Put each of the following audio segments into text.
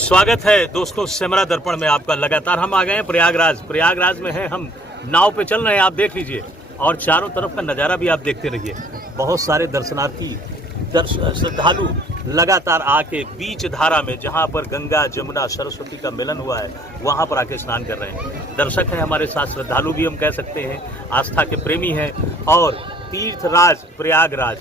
स्वागत है दोस्तों सेमरा दर्पण में आपका। लगातार हम आ गए हैं प्रयागराज में हैं हम, नाव पे चल रहे हैं, आप देख लीजिए। और चारों तरफ का नज़ारा भी आप देखते रहिए। बहुत सारे दर्शनार्थी श्रद्धालु लगातार आके बीच धारा में, जहाँ पर गंगा जमुना सरस्वती का मिलन हुआ है, वहाँ पर आके स्नान कर रहे हैं। दर्शक हैं हमारे साथ, श्रद्धालु भी हम कह सकते हैं, आस्था के प्रेमी हैं। और तीर्थराज प्रयागराज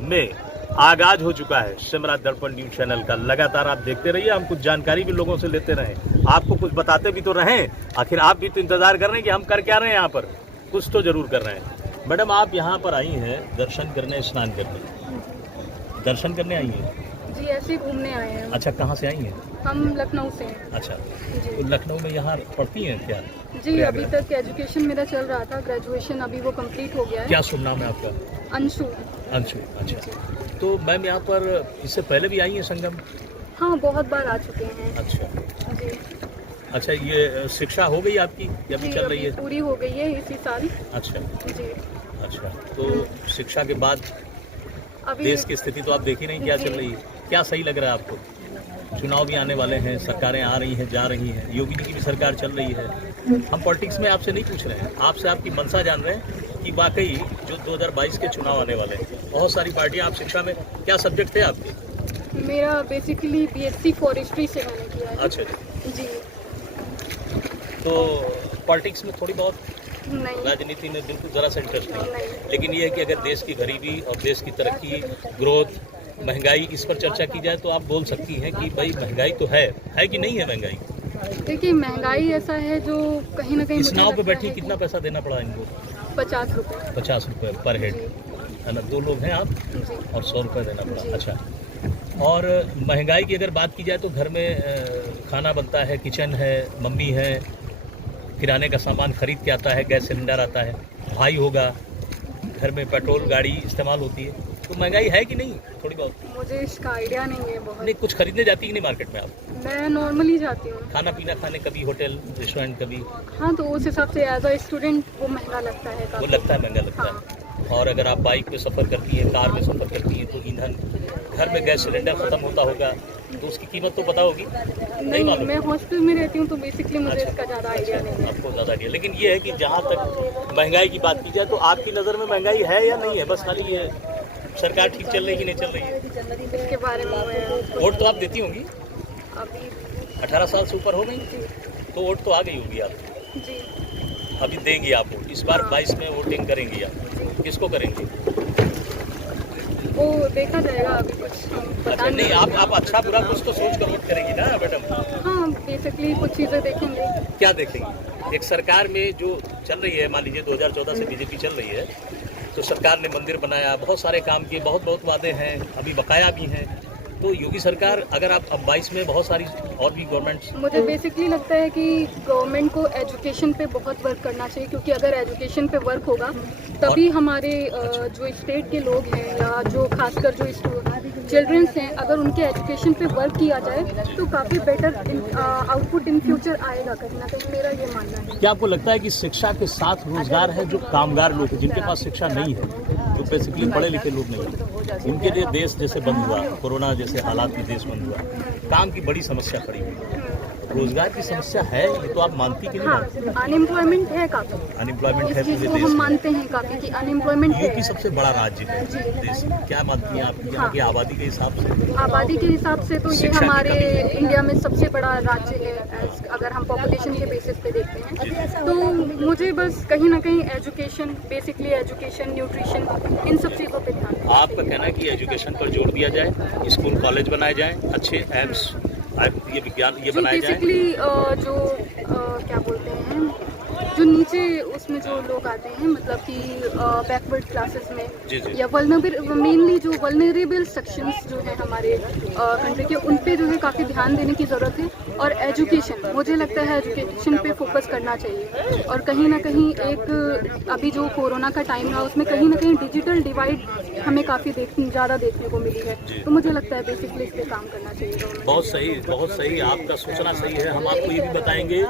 में आगाज हो चुका है सेमरा दर्पण न्यूज चैनल का। लगातार आप देखते रहिए, हम कुछ जानकारी भी लोगों से लेते रहें, आपको कुछ बताते भी तो रहें। आखिर आप भी तो इंतजार कर रहे हैं कि हम कर क्या रहे हैं यहाँ पर, कुछ तो जरूर कर रहे हैं। मैडम, आप यहाँ पर आई हैं दर्शन करने, स्नान करने, दर्शन करने आई हैं? जी, ऐसे ही घूमने आए हैं। अच्छा, कहाँ से आई हैं? हम लखनऊ से हैं। अच्छा, तो लखनऊ में यहाँ पढ़ती हैं क्या? जी, अभी तक एजुकेशन मेरा चल रहा था, ग्रेजुएशन अभी वो कंप्लीट हो गया है। क्या शुभ नाम है आपका? अंशु। अंशु, अच्छा। तो मैम यहाँ पर इससे पहले भी आई हैं संगम? हाँ, बहुत बार आ चुके हैं। अच्छा जी। अच्छा, ये शिक्षा हो गई आपकी या अभी चल रही है? पूरी हो गई है इसी साल। अच्छा जी। अच्छा, तो शिक्षा के बाद अभी देश की स्थिति तो आप देख ही नहीं क्या चल रही है। क्या सही लग रहा है आपको? चुनाव भी आने वाले हैं, सरकारें आ रही हैं, जा रही हैं, योगी जी की भी सरकार चल रही है। हम पॉलिटिक्स में आपसे नहीं पूछ रहे हैं, आपसे आपकी मंशा जान रहे हैं कि वाकई जो 2022 के चुनाव आने वाले हैं, बहुत सारी पार्टियां, आप शिक्षा में क्या सब्जेक्ट थे आपके? मेरा बेसिकली बीएससी फॉरेस्ट्री से मैंने किया है। अच्छा जी। तो पॉलिटिक्स में थोड़ी बहुत, नहीं, राजनीति में बिल्कुल ज़रा सा इंटरेस्ट नहीं, लेकिन ये है कि अगर देश की गरीबी और देश की तरक्की, ग्रोथ, महंगाई, इस पर चर्चा की जाए तो आप बोल सकती हैं कि भाई महंगाई तो है कि नहीं है महंगाई? देखिए, महंगाई ऐसा है जो कहीं ना कहीं इस नाव पे बैठी कितना पैसा देना पड़ा इनको? 50 रुपये। 50 रुपये पर हेड, है ना? 2 लोग हैं आप, जी। और 100 रुपये देना पड़ा। जी। अच्छा, और महंगाई की अगर बात की जाए तो घर में खाना बनता है, किचन है, मम्मी है, किराने का सामान खरीद के आता है, गैस सिलेंडर आता है, भाई होगा, घर में पेट्रोल गाड़ी इस्तेमाल होती है, तो महंगाई है कि नहीं थोड़ी बहुत? मुझे इसका आइडिया नहीं है बहुत। नहीं, कुछ खरीदने जाती कि नहीं मार्केट में आप? मैं नॉर्मली जाती हूँ खाना पीना खाने, कभी होटल रेस्टोरेंट कभी? हाँ, तो उस हिसाब से एज अ स्टूडेंट वो महंगा लगता है वो काफी। लगता है, महंगा लगता है। और अगर आप बाइक पे सफ़र करती हैं, कार में सफ़र करती हैं, तो ईंधन, घर में गैस सिलेंडर ख़त्म होता होगा, तो उसकी कीमत तो पता होगी? नहीं मालूम? मैं हॉस्टल में रहती हूँ, तो बेसिकली मुझे इसका ज़्यादा आइडिया नहीं है। आपको ज़्यादा नहीं है, लेकिन ये है कि जहाँ तक महंगाई की बात की जाए तो आपकी नज़र में महंगाई है या नहीं है? बस खाली ये सरकार ठीक चल रही कि नहीं चल रही है? इसके बारे में वोट तो आप देती होंगी? अभी 18 साल से ऊपर हो गई, तो वोट तो आ गई होगी आप? जी। अभी देंगी आप वोट? इस बार 22 में वोटिंग करेंगी आप? किसको करेंगे? वो देखा जाएगा, अभी कुछ पता अच्छा, नहीं, आप अच्छा बुरा कुछ तो सोच कर वोट करेंगी ना मैडम? हाँ, बेसिकली कुछ चीज़ें देखेंगे। क्या देखेंगी? एक सरकार में जो चल रही है, मान लीजिए 2014 से बीजेपी चल रही है, तो सरकार ने मंदिर बनाया, बहुत सारे काम किए, बहुत वादे हैं, अभी बकाया भी हैं। तो योगी सरकार, अगर आप अब 22 में बहुत सारी और भी गवर्नमेंट्स, मुझे बेसिकली लगता है कि गवर्नमेंट को एजुकेशन पे बहुत वर्क करना चाहिए, क्योंकि अगर एजुकेशन पे वर्क होगा तभी हमारे जो स्टेट के लोग हैं या जो खासकर जो चिल्ड्रंस हैं, अगर उनके एजुकेशन पे वर्क किया जाए तो काफ़ी बेटर आउटपुट इन फ्यूचर आएगा, कहीं ना कहीं मेरा ये मानना है। क्या आपको लगता है कि शिक्षा के साथ रोजगार है, जो कामगार लोग हैं जिनके पास शिक्षा नहीं है, जो बेसिकली पढ़े लिखे लोग नहीं हैं, उनके लिए देश जैसे बंद हुआ, कोरोना जैसे हालात में देश बंद हुआ, काम की बड़ी समस्या खड़ी हुई, रोजगार की समस्या है, ये तो आप मानती कि नहीं मानती? हाँ, अनएम्प्लॉयमेंट है काफ़ी, अनएम्प्लॉयमेंट है इस चीज़ पूरे को देश हम में। मानते हैं काफ़ी कि अनएम्प्लॉयमेंट है। यूपी सबसे बड़ा राज्य है देश में, क्या मानती हैं आप यहाँ की आबादी के हिसाब से? आबादी के हिसाब से तो ये शिक्षा की हमारे कमी। इंडिया में सबसे बड़ा राज्य है, अगर हम पॉपुलेशन के बेसिस पे देखते हैं। तो मुझे बस कहीं ना कहीं एजुकेशन, बेसिकली एजुकेशन, न्यूट्रिशन, इन सब चीज़ों पे ध्यान देना। आपका कहना है कि एजुकेशन पर जोर दिया जाए, स्कूल कॉलेज बनाए जाएं, अच्छे एम्स, ये विज्ञान ये बनाए जाएं। बेसिकली जो क्या बोलते हैं, जो नीचे उसमें जो लोग आते हैं, मतलब कि बैकवर्ड क्लासेस में, जी। या मेनली जो वल्नरेबल सेक्शंस जो हैं हमारे कंट्री के, उन पे जो है काफ़ी ध्यान देने की ज़रूरत है। और एजुकेशन, मुझे लगता है एजुकेशन पे फोकस करना चाहिए। और कहीं ना कहीं एक अभी जो कोरोना का टाइम रहा, उसमें कहीं ना कहीं डिजिटल डिवाइड हमें काफ़ी ज़्यादा देखने को मिली है, तो मुझे लगता है बेसिकली इस पे काम करना चाहिए। बहुत सही, आपका सोचना सही है। हम आपको ये भी बताएंगे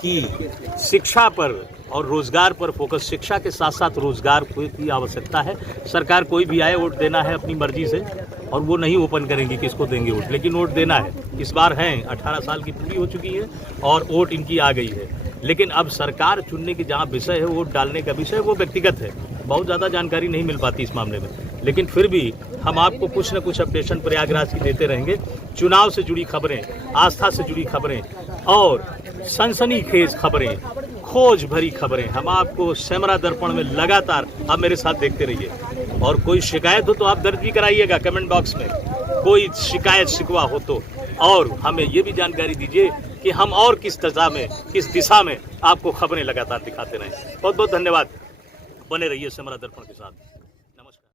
कि शिक्षा पर और रोजगार पर फोकस, शिक्षा के साथ साथ रोजगार की आवश्यकता है। सरकार कोई भी आए, वोट देना है अपनी मर्जी से, और वो नहीं ओपन करेंगी किसको देंगे वोट, लेकिन वोट देना है। इस बार हैं 18 साल की पूरी हो चुकी है और वोट इनकी आ गई है। लेकिन अब सरकार चुनने की जहाँ विषय है, वोट डालने का विषय, वो व्यक्तिगत है। बहुत ज़्यादा जानकारी नहीं मिल पाती इस मामले में, लेकिन फिर भी हम आपको कुछ न कुछ अपडेशन प्रयागराज की देते रहेंगे। चुनाव से जुड़ी खबरें, आस्था से जुड़ी खबरें और सनसनीखेज खबरें, खोज भरी खबरें हम आपको सेमरा दर्पण में लगातार, आप मेरे साथ देखते रहिए। और कोई शिकायत हो तो आप दर्ज भी कराइएगा कमेंट बॉक्स में, कोई शिकायत शिकवा हो तो, और हमें ये भी जानकारी दीजिए कि हम और किस दिशा में आपको खबरें लगातार दिखाते रहें। बहुत बहुत धन्यवाद, बने रहिए सेमरा दर्पण के साथ।